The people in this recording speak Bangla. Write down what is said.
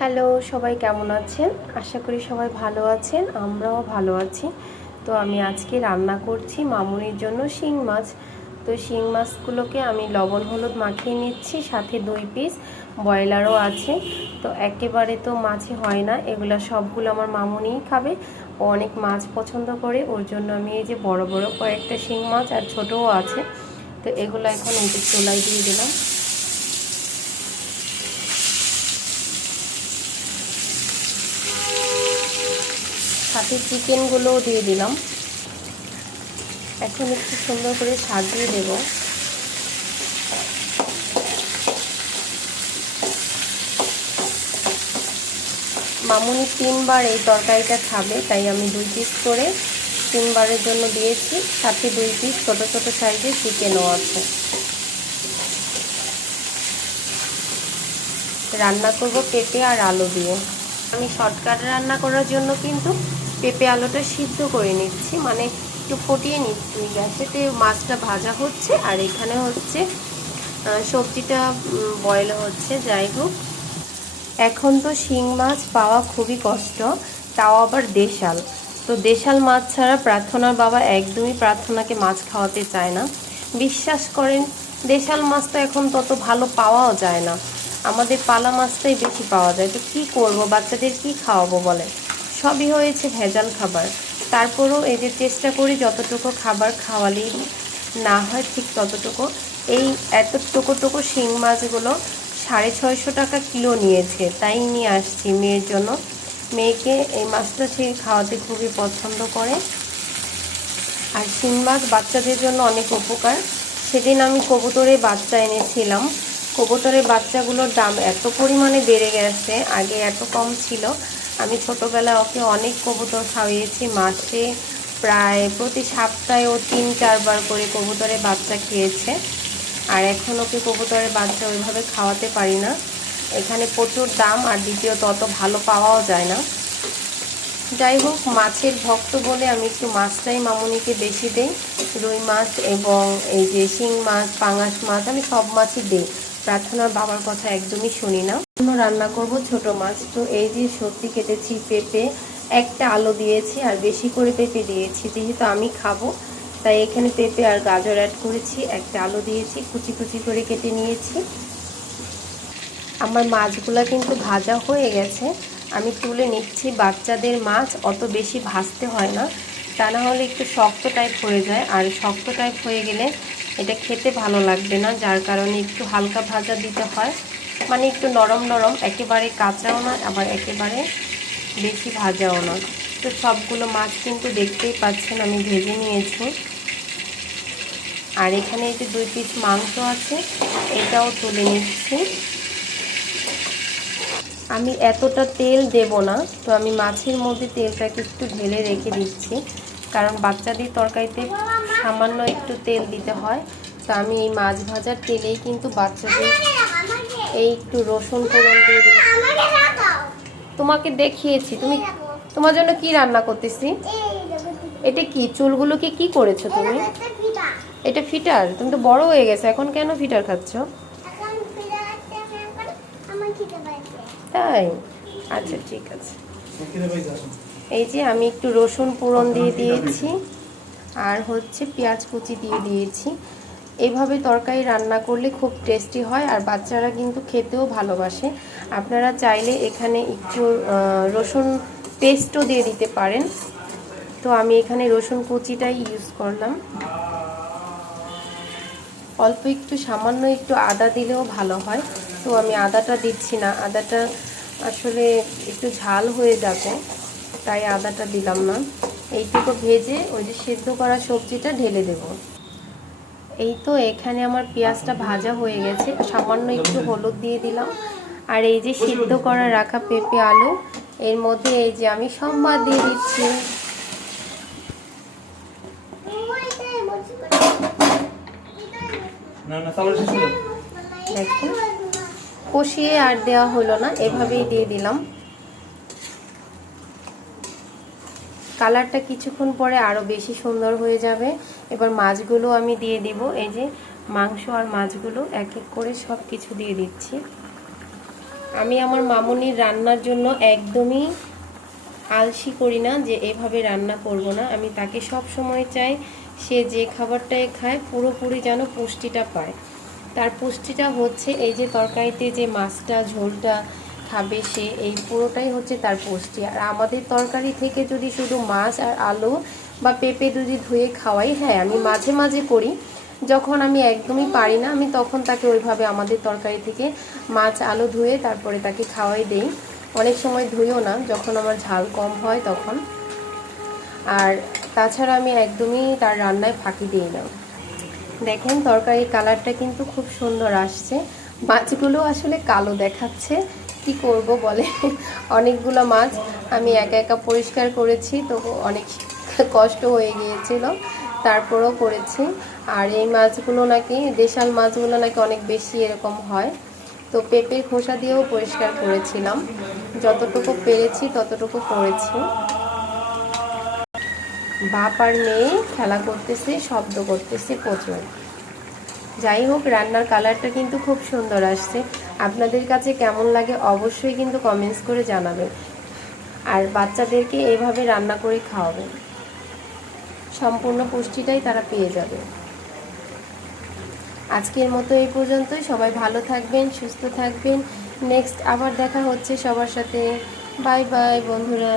হ্যালো, সবাই কেমন আছেন? আশা করি সবাই ভালো আছেন, আমরাও ভালো আছি। তো আমি আজকে রান্না করছি মামুনির জন্য শিং মাছ। তো শিং মাছগুলোকে আমি লবণ হলুদ মাখিয়ে নিচ্ছি, সাথে 2 পিস ব্রয়লারও আছে। তো একেবারে তো মাছই হয় না, এগুলো সবগুলো আমার মামুনিই খাবে। ও অনেক মাছ পছন্দ করে, ওর জন্য আমি এই যে বড় বড় কয়েকটা শিং মাছ আর ছোটও আছে। তো এগুলো এখন এই যে চুলায় দিয়ে দিলাম। সাথে চিকেনগুলোও দিয়ে দিলাম। এখন একটু সুন্দর করে সাজিয়ে দেব। মামুনি 3 বার এই তরকারিটা খাবে, তাই আমি 2 পিস করে 3 বারের জন্য দিয়েছি। সাথে 2 পিস ছোট ছোট সাইজের চিকেনও আছে। রান্না করব পেঁপে আর আলু দিয়ে। আমি শর্টকাট রান্না করার জন্য কিন্তু পেঁপে আলুটা সিদ্ধ করে নিচ্ছি, মানে একটু ফুটিয়ে নিচ্ছি। গ্যাসেতে মাছটা ভাজা হচ্ছে আর এখানে হচ্ছে সবজিটা বয়েল হচ্ছে। যাই হোক, এখন তো শিং মাছ পাওয়া খুবই কষ্ট, তাও আবার দেশাল। তো দেশাল মাছ ছাড়া প্রার্থনার বাবা একদমই প্রার্থনাকে মাছ খাওয়াতে চায় না। বিশ্বাস করেন, দেশাল মাছ তো এখন তত ভালো পাওয়াও যায় না, আমাদের পালা মাছটাই বেশি পাওয়া যায়। তো কী করবো, বাচ্চাদের কি খাওয়াবো বলে? সবই হয়েছে ভেজাল খাবার। তারপরেও এই যে চেষ্টা করি যতটুকু খাবার খাওয়ালেই না হয় ঠিক ততটুকু। এই এতটুকু শিং মাছগুলো 650 টাকা কিলো নিয়েছে, তাই নিয়ে আসছি মেয়ের জন্য। মেয়েকে এই মাছটা সে খাওয়াতে খুবই পছন্দ করে। আর শিং মাছ বাচ্চাদের জন্য অনেক উপকার। সেদিন আমি কবুতরের বাচ্চা এনেছিলাম। কবুতরের বাচ্চাগুলোর দাম এত পরিমাণে বেড়ে গেছে, আগে এত কম ছিল। আমি ছোটোবেলায় ওকে অনেক কবুতর খাওয়িয়েছি, মাসে প্রায় প্রতি সপ্তাহে ও 3-4 বার করে কবুতরের বাচ্চা খেয়েছে। আর এখন ওকে কবুতরের বাচ্চা ওইভাবে খাওয়াতে পারি না, এখানে প্রচুর দাম, আর দ্বিতীয়ত অত ভালো পাওয়াও যায় না। যাই হোক, মাছের ভক্ত বলে আমি একটু মাছটাই মামুনিকে বেশি দেই। রুই মাছ এবং এই যে শিং মাছ, পাঙাশ মাছ, আমি সব মাছই দিই। প্রার্থনার বাবার কথা একদমই শুনি না। রান্না করব ছোট মাছ। তো এই যে সবজি কেটেছি, পেঁপে, একটা আলু দিয়েছি আর বেশি করে পেঁপে দিয়েছি, যেহেতু আমি খাবো তাই এখানে পেঁপে আর গাজর অ্যাড করেছি। একটা আলু দিয়েছি, কুচি কুচি করে কেটে নিয়েছি। আমার মাছগুলো কিন্তু ভাজা হয়ে গেছে, আমি তুলে নিচ্ছি। বাচ্চাদের মাছ অত বেশি ভাজতে হয় না, তা না হলে একটু শক্ত টাইপ হয়ে যায়, আর শক্ত টাইপ হয়ে গেলে এটা খেতে ভালো লাগবে না। যার কারণে একটু হালকা ভাজা দিতে হয়, মানে একটু নরম নরম, একেবারে কাঁচাও না আবার একেবারে বেশি ভাজাও না। তো সবগুলো মাছ কিন্তু দেখতেই পাচ্ছেন আমি ভেজে নিয়েছি। আর এখানে এই যে 2 পিস মাংস আছে, এটাও তুলে নিচ্ছি। আমি এতটা তেল দেব না, তো আমি মাছের মধ্যে তেলটাকে একটু ঢেলে রেখে দিচ্ছি, কারণ বাচ্চাদের তরকারিতে সামান্য একটু তেল দিতে হয়। তো আমি এই মাছ ভাজার তেলেই কিন্তু বাচ্চাদের এই একটু রসুন ফোড়ন দিয়ে দিলাম। তোমাকে দেখিয়েছি, তোমার জন্য কি রান্না করতেছি। এটা কি, চুলগুলোকে কি করেছো তুমি? এটা ফিটার? তুমি তো বড় হয়ে গেছে, এখন কেন ফিটার খাচ্ছ? তাই, আচ্ছা ঠিক আছে। এই যে আমি একটু রসুন ফোড়ন দিয়ে দিয়েছি, আর হচ্ছে পেঁয়াজ কুচি দিয়ে দিয়েছি। এইভাবে তরকারি রান্না করলে খুব টেস্টি হয়, আর বাচ্চারা কিন্তু খেতেও ভালোবাসে। আপনারা চাইলে এখানে একটু রসুন পেস্টও দিয়ে দিতে পারেন। তো আমি এখানে রসুন কুচিটাই ইউজ করলাম। অল্প একটু সামান্য একটু আদা দিলেও ভালো হয়, তো আমি আদাটা দিচ্ছি না। আদাটা আসলে একটু ঝাল হয়ে যাবে, তাই আদাটা দিলাম না। এইটুকু ভেজে ওই যে সেদ্ধ করা সবজিটা ঢেলে দেব। এই তো এখানে আমার পেঁয়াজটা ভাজা হয়ে গেছে, সামান্য একটু হলুদ দিয়ে দিলাম। আর এই যে সিদ্ধ করা রাখা পেঁপে আলু, এর মধ্যে এই যে আমি সম্বাদ দিয়ে দিচ্ছি। দেখুন, কষিয়ে আর দেওয়া হলো না, এভাবেই দিয়ে দিলাম। কালারটা কিছুক্ষণ পরে আরও বেশি সুন্দর হয়ে যাবে। এবার মাছগুলো আমি দিয়ে দিব। এই যে মাংস আর মাছগুলো এক এক করে সব কিছু দিয়ে দিচ্ছি। আমি আমার মামুনির রান্নার জন্য একদমই আলসি করি না যে এভাবে রান্না করব না। আমি তাকে সব সময় চাই সে যে খাবারটাই খায় পুরোপুরি যেন পুষ্টিটা পায়। তার পুষ্টিটা হচ্ছে এই যে তরকারিতে যে মাছটা ঝোলটা খাবে সে, এই পুরোটাই হচ্ছে তার পুষ্টি। আর আমাদের তরকারি থেকে যদি শুধু মাছ আর আলু বা পেঁপে যদি ধুয়ে খাওয়াই, হ্যাঁ আমি মাঝে মাঝে করি, যখন আমি একদমই পারি না আমি তখন তাকে ওইভাবে আমাদের তরকারি থেকে মাছ আলু ধুয়ে তারপরে তাকে খাওয়াই দেই। অনেক সময় ধুইও না, যখন আমার ঝাল কম হয় তখন। আর তাছাড়া আমি একদমই তার রান্নায় ফাঁকি দিই না। দেখেন তরকারির কালারটা কিন্তু খুব সুন্দর আসছে। মাছগুলো আসলে কালো দেখাচ্ছে, কি করব বলে। অনেকগুলো মাছ আমি একা একা পরিষ্কার করেছি, তো অনেক কষ্ট হয়ে গিয়েছিল, তারপরেও করেছি। আর এই মাছগুলো নাকি, দেশাল মাছগুলো নাকি অনেক বেশি এরকম হয়। তো পেঁপের খোসা দিয়েও পরিষ্কার করেছিলাম, যতটুকু পেরেছি ততটুকু করেছি। বাপ আর মেয়ে খেলা করতেছে, শব্দ করতেছে প্রচুর। যাই হোক, রান্নার কালারটা কিন্তু খুব সুন্দর আসছে। আপনাদের কাছে কেমন লাগে অবশ্যই কিন্তু কমেন্টস করে জানাবেন। আর বাচ্চাদেরকে এভাবে রান্না করে খাওয়াবেন, সম্পূর্ণ পুষ্টিটাই তারা পেয়ে যাবে। আজকের মতো এই পর্যন্তই। সবাই ভালো থাকবেন, সুস্থ থাকবেন। নেক্সট আবার দেখা হচ্ছে সবার সাথে। বাই বাই বন্ধুরা।